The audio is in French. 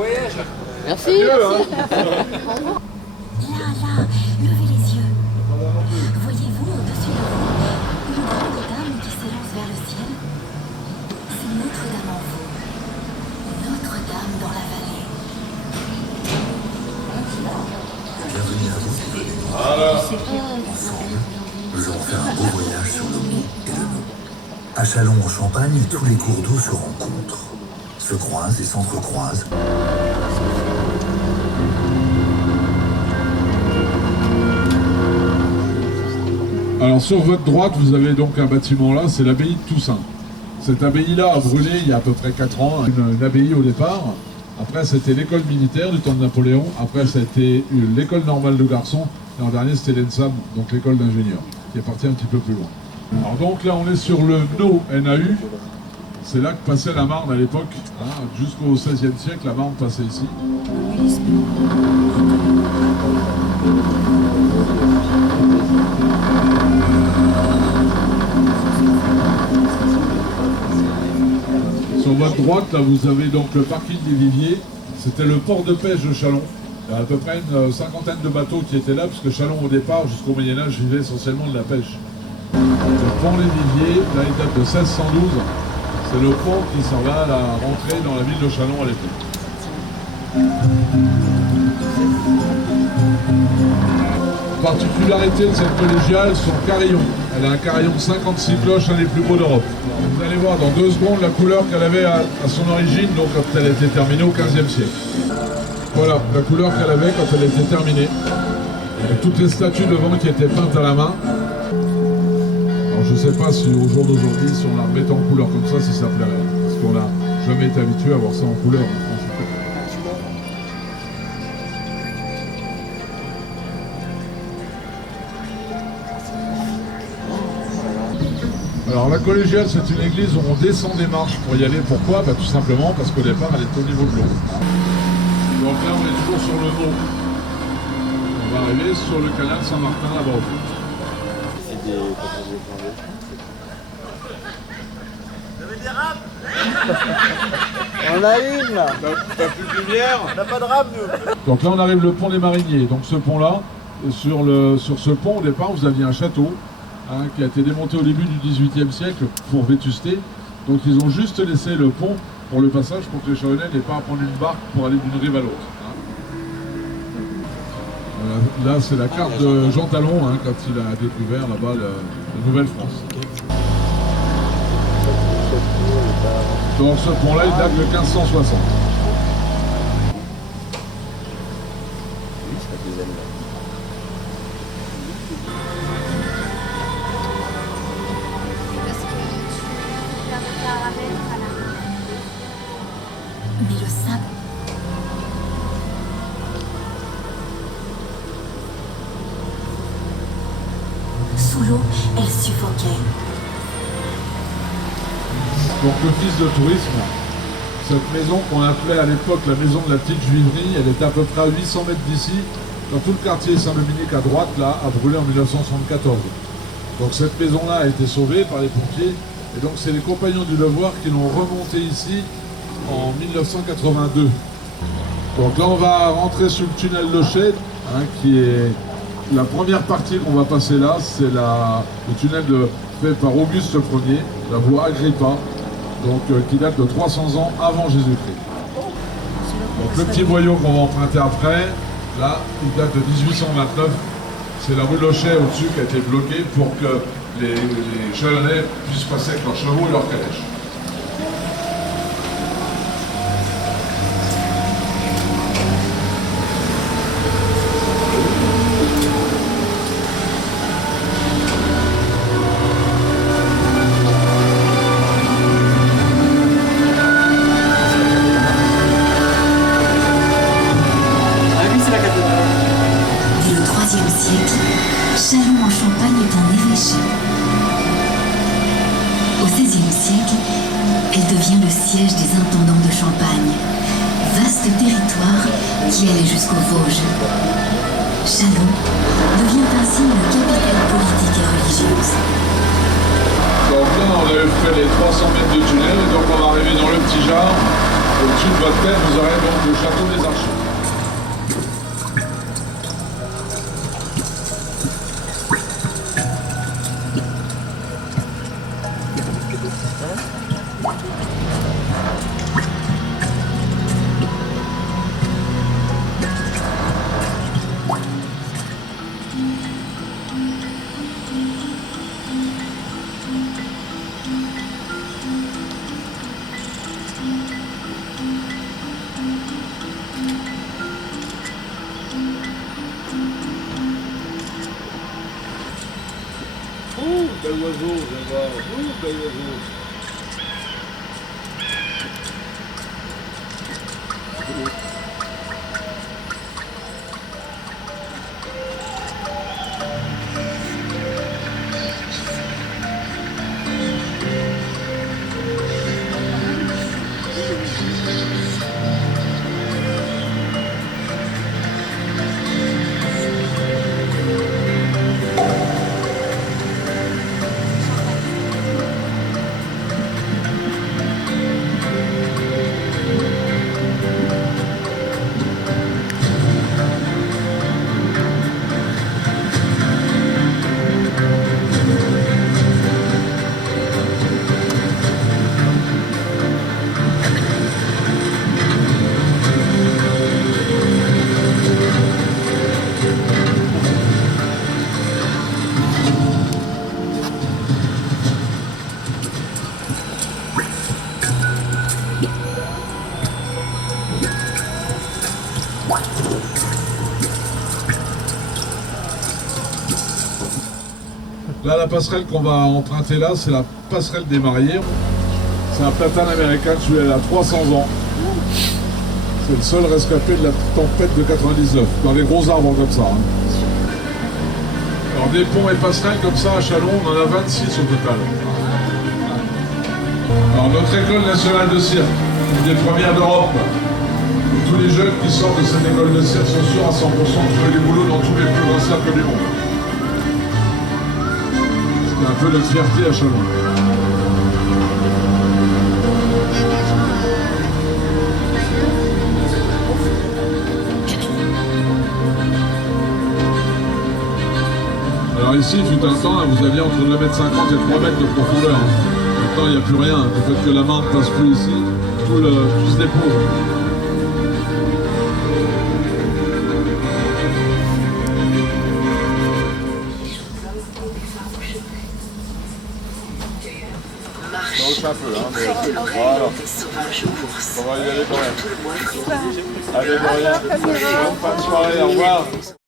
voyage. Merci. Adieu, merci. hein. Là, là, levez les yeux. Voyez-vous au-dessus de vous une grande dame qui s'élance vers le ciel? C'est Notre-Dame en vous. Notre-Dame dans la vallée. Bienvenue à vous. Ensemble, nous allons faire un beau voyage sur le mont et le nom. À Châlons en Champagne, tous les cours d'eau se rencontrent, se croisent et s'entrecroisent. Alors sur votre droite, vous avez donc un bâtiment là, c'est l'abbaye de Toussaint. Cette abbaye-là a brûlé il y a à peu près 4 ans, une abbaye au départ. Après c'était l'école militaire du temps de Napoléon. Après ça a été l'école normale de garçons. Et en dernier c'était l'ENSAM, donc l'école d'ingénieurs, qui est partie un petit peu plus loin. Alors donc là on est sur le NAU. C'est là que passait la Marne à l'époque. Hein, jusqu'au XVIe siècle, la Marne passait ici. Sur votre droite, là, vous avez donc le parking des Viviers. C'était le port de pêche de Châlons. Il y a à peu près une cinquantaine de bateaux qui étaient là, puisque Châlons, au départ, jusqu'au Moyen-Âge, vivait essentiellement de la pêche. Le pont des Viviers, là, il date de 1612. C'est le pont qui s'en va à la rentrée dans la ville de Châlons à l'époque. Particularité de cette collégiale, son carillon. Elle a un carillon 56 cloches, un des plus beaux d'Europe. Vous allez voir dans 2 secondes la couleur qu'elle avait à son origine, donc quand elle a été terminée au XVe siècle. Voilà, la couleur qu'elle avait quand elle était terminée. Avec toutes les statues devant qui étaient peintes à la main. Alors je ne sais pas si au jour d'aujourd'hui, si on la remettait en couleur comme ça, si ça plairait. Parce qu'on n'a jamais été habitué à voir ça en couleur, hein, franchement. Alors la collégiale, c'est une église où on descend des marches pour y aller. Pourquoi? Tout simplement parce qu'au départ, elle est au niveau de l'eau. Donc là, on est toujours sur le Mont. On va arriver sur le canal Saint-Martin là-bas au fond. On a une là. T'as plus de lumière? On n'a pas de rame nous. Donc là, on arrive le pont des Mariniers. Donc ce pont-là, sur ce pont, au départ, vous aviez un château. Qui a été démonté au début du XVIIIe siècle pour vétusté. Donc ils ont juste laissé le pont pour le passage pour que les Châlonnais n'aient pas à prendre une barque pour aller d'une rive à l'autre. Voilà, là c'est la carte de Jean Talon quand il a découvert là-bas la Nouvelle-France. Donc ce pont-là il date de 1560. Mais le sable... Sous l'eau, elle suffoquait. Donc l'office de tourisme, cette maison qu'on appelait à l'époque la maison de la petite juiverie, elle était à peu près à 800 mètres d'ici. Dans tout le quartier Saint-Dominique à droite, là, a brûlé en 1974. Donc cette maison-là a été sauvée par les pompiers. Et donc c'est les compagnons du devoir qui l'ont remontée ici en 1982. Donc là on va rentrer sur le tunnel de Chêne, qui est la première partie qu'on va passer là, c'est le tunnel fait par Auguste Ier, la voie Agrippa, donc qui date de 300 ans avant Jésus-Christ. Donc le petit boyau qu'on va emprunter après, là, il date de 1829, c'est la rue Lochet au-dessus qui a été bloquée pour que les Châlonnais puissent passer avec leurs chevaux et leurs calèches. Dès le IIIe siècle, Châlons en Champagne est un évêché. Au XVIe siècle, elle devient le siège des intendants de Champagne, vaste territoire qui allait jusqu'aux Vosges. Châlons devient ainsi une capitale politique et religieuse. Donc là, on a fait les 300 mètres de tunnel, et donc on va arriver dans le petit jardin. Au-dessus de votre tête, vous aurez donc le château Ouh, bel oiseau, viens voir. Ouh, bel oiseau. Là, la passerelle qu'on va emprunter là, c'est la passerelle des mariés. C'est un platane américain, celui-là, il a 300 ans. C'est le seul rescapé de la tempête de 99, dans les gros arbres comme ça. Hein. Alors des ponts et passerelles comme ça à Châlons, on en a 26 au total. Alors notre école nationale de cirque, une des premières d'Europe. Tous les jeunes qui sortent de cette école de cirque sont sûrs à 100% de trouver du boulot dans tous les plus grands cirques du monde. C'est un peu notre fierté à Châlons. Alors ici, fut un temps, vous aviez entre 2,50 m et 3 mètres de profondeur. Maintenant, il n'y a plus rien. Du fait que la main ne passe plus ici, tout se dépose. Un peu, hein, mais voilà. On va y aller quand même. Allez, Maria. Bonne fin de soirée, au revoir.